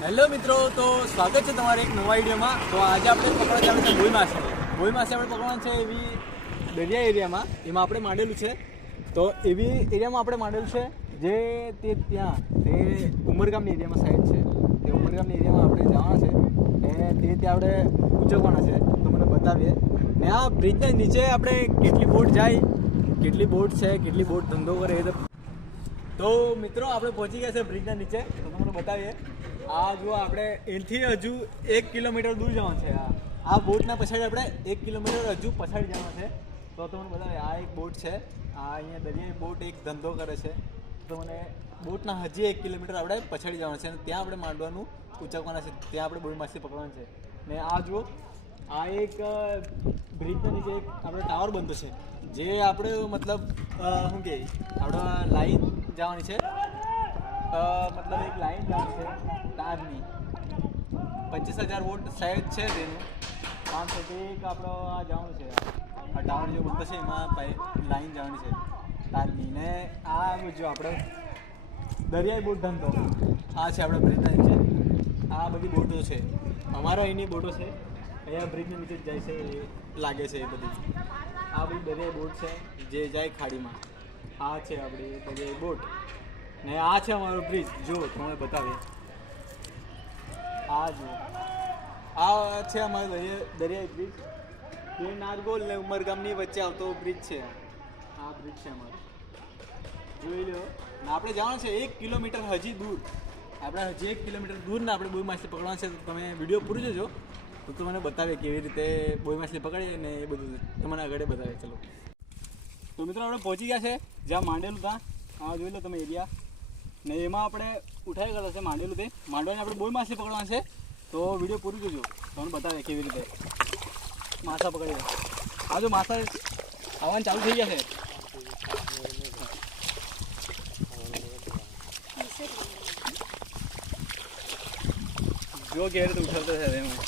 Hello મિત્રો, તો સ્વાગત છે તમારે એક નવા વિડીયોમાં. તો આજે આપણે પકડવા જવાનું છે ભોઈ માસે. ભોઈ માસે આપણે પકડવાનું છે એવી દરિયા એરિયામાં, એમાં આપણે માંડેલું છે. તો એવી એરિયામાં આપણે માંડેલું છે જે ત્યાં ઉમરગામની એરિયામાં સાઈડ છે. તે ઉમરગામની એરિયામાં આપણે જવાના છે ને ત્યાં આપણે ઉચકવાના છે. તો મને બતાવીએ ને આ બ્રિજના નીચે આપણે કેટલી બોટ જાય, કેટલી બોટ છે, કેટલી બોટ ધંધો કરે એ તો મિત્રો આપણે પહોંચી ગયા છે બ્રિજના નીચે. તો તમને બતાવીએ. આ જુઓ, આપણે એનાથી હજુ 1 કિલોમીટર દૂર જવાનું છે. આ બોટના પછાડી આપણે 1 કિલોમીટર હજુ પછાડી જવાનું છે. તો તમને બતાવીએ, આ એક બોટ છે. આ અહીંયા દરિયાઈ બોટ એક ધંધો કરે છે. તો મને બોટના હજી 1 કિલોમીટર આપણે પછાડી જવાનું છે અને ત્યાં આપણે માંડવાનું ઉચકવાના છે. ત્યાં આપણે બોઈ માછલી પકડવાની છે. ને આ જુઓ, આ એક બ્રિજના નીચે એક આપણે ટાવર બનતો છે, જે આપણે મતલબ શું કહે, આપણે લાઈન જવાની છે. મતલબ એક લાઈન જવાની છે તારની. 25,000 વોટ સાઈઝ છે તેનું. 500 એક આપણો આ જવાનું છે. આ ટાવર જે બનતો છે એમાં લાઈન જવાની છે તારની. ને આ જો આપણે દરિયાઈ બોટ ધંધો આ છે આપણા બ્રિજના નીચે. આ બધી બોટો છે, અમારો અહીંની બોટો છે. અહીંયા બ્રિજના નીચે જ જાય છે લાગે છે એ બધી. આ બધી દરિયાઈ બોટ છે જે જાય ખાડીમાં. આ છે આપણી દરિયાઈ બોટ ને આ છે અમારો બ્રિજ. જો તમને બતાવીએ, આ જો આ છે અમારો દરિયાઈ બ્રિજ. એ નારગોલ ને ઉમરગામની વચ્ચે આવતો બ્રિજ છે. આ બ્રિજ છે અમારો, જોઈ લો. ને આપણે જવાનું છે 1 કિલોમીટર હજી દૂર. આપણે હજી 1 કિલોમીટર દૂર ને આપણે બોઈ માછલી પકડવાનું છે. તો તમે વિડીયો પૂરું જોજો તો તમને બતાવીએ કેવી રીતે બોઈ માછલી પકડીએ ને એ બધું તમને આગળ બતાવીએ. ચલો તો મિત્રો, આપણે પહોંચી ગયા છે જ્યાં માંડેલું ત્યાં. હા જોઈ લો તમે એરિયા. ને એમાં આપણે ઉઠાઈ ગયેલો છે માંડેલું. તે માંડવાની આપણે બોઈ માછલી પકડવાની છે. તો વિડીયો પૂરું જોજો, તમને બતાવે કેવી રીતે માછા પકડીએ. આ જો માછા આવવાનું ચાલુ થઈ ગયા છે. જો કેવી રીતે ઉઠાવતો છે એમાં.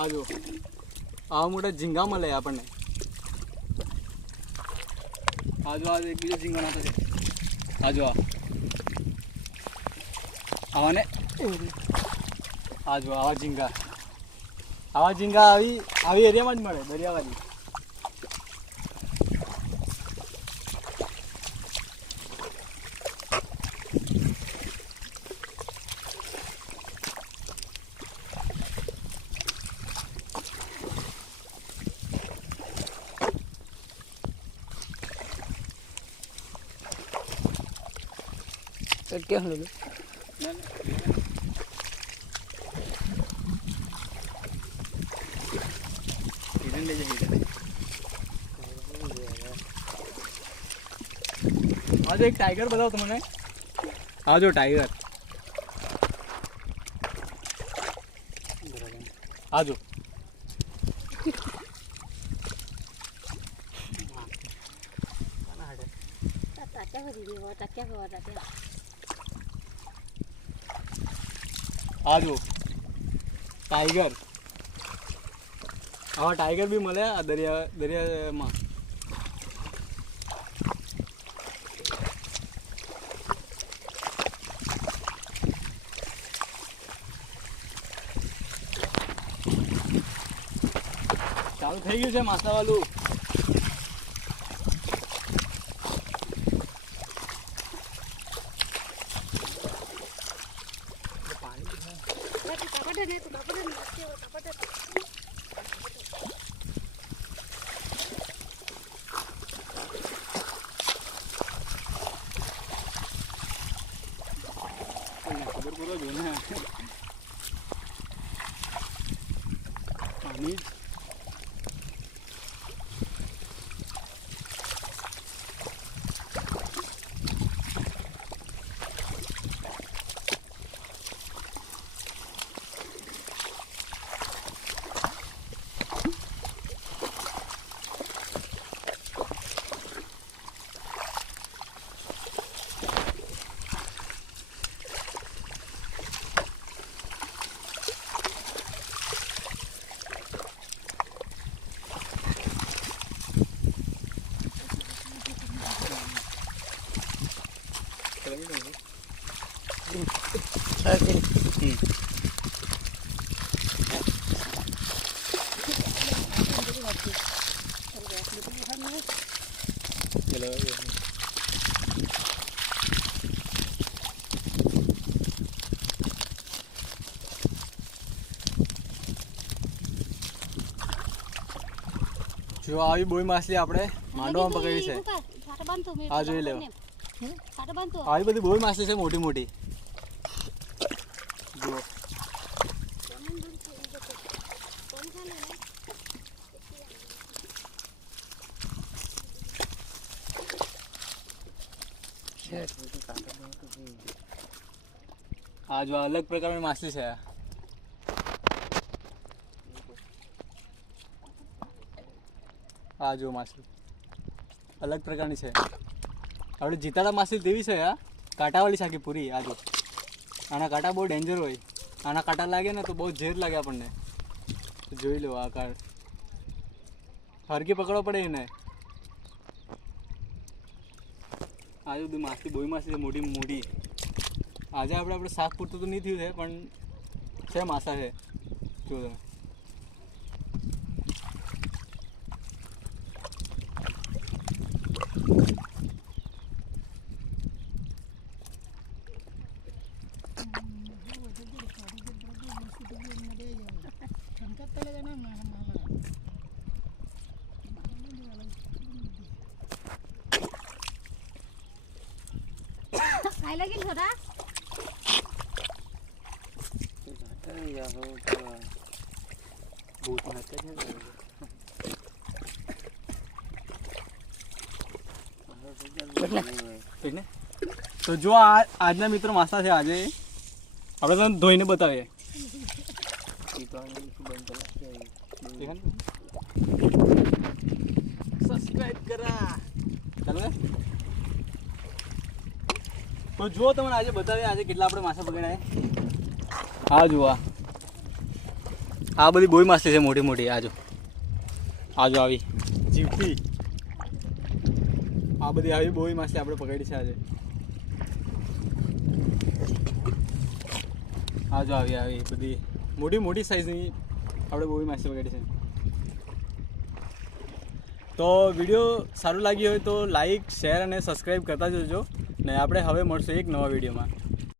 આ જો આવા મોટા ઝીંગા મળે આપણને. આ જો આ એક બીજો ઝીંગો નાખો છે. આ જો આવા ને આ જો આવા ઝીંગા આવી એરિયામાં જ મળે, દરિયાવાળી. क्या हो गया? आज एक टाइगर बताओ तुमने. आ जो टाइगर आ जो आ जो टाइगर. आवा टाइगर भी મળે આ દરિયામાં. ચાલુ થઈ ગયું છે માછલા વાળું. ખબર પૂરો જો ને પાણી. જો આવી બોઈ માછલી આપણે માંડવામાં પકડી છે. આ જોઈ લેવો. આવી બધી બોઈ માછલી છે મોટી મોટી. જુઓ. આ જો અલગ પ્રકારની માછલી છે. આ જો માછલી અલગ પ્રકારની છે. આપણે જીતાડા માછલી તેવી છે આ કાંટાવાળી શાકી પૂરી. આ જો આના કાંટા બહુ ડેન્જર હોય. આના કાંટા લાગે ને તો બહુ ઝેર લાગે આપણને. જોઈ લો આ કાળ હરકી પકડવા પડે એને. આ જો બધી માછલી બોઈ માછલી મોટી મોટી. આજે આપણે શાક પૂરતું તો નહીં થયું છે પણ છે માછા છે. જો તમે काय लागेल थोडा તો જો આજના મિત્રો માસા છે. આજે આપણે તમને ધોઈને બતાવીએ. સબસ્ક્રાઇબ કરા ચાલો. તો જુઓ તમને આજે બતાવીએ આજે કેટલા આપણે માછા પકડાય. હા જુઓ આ બધી બોઈ માછલી છે મોટી મોટી. આજો આવી જીવતી આ બધી આવી બોઈ માછલી આપણે પકડી છે આજે. આજો આવી બધી મોટી મોટી સાઈઝની આપણે બોઈ માછલી પકડી છે. તો વિડીયો સારું લાગ્યો હોય તો લાઈક શેર અને સબસ્ક્રાઈબ કરતા જજો ને આપણે હવે મળશું એક નવા વિડીયોમાં.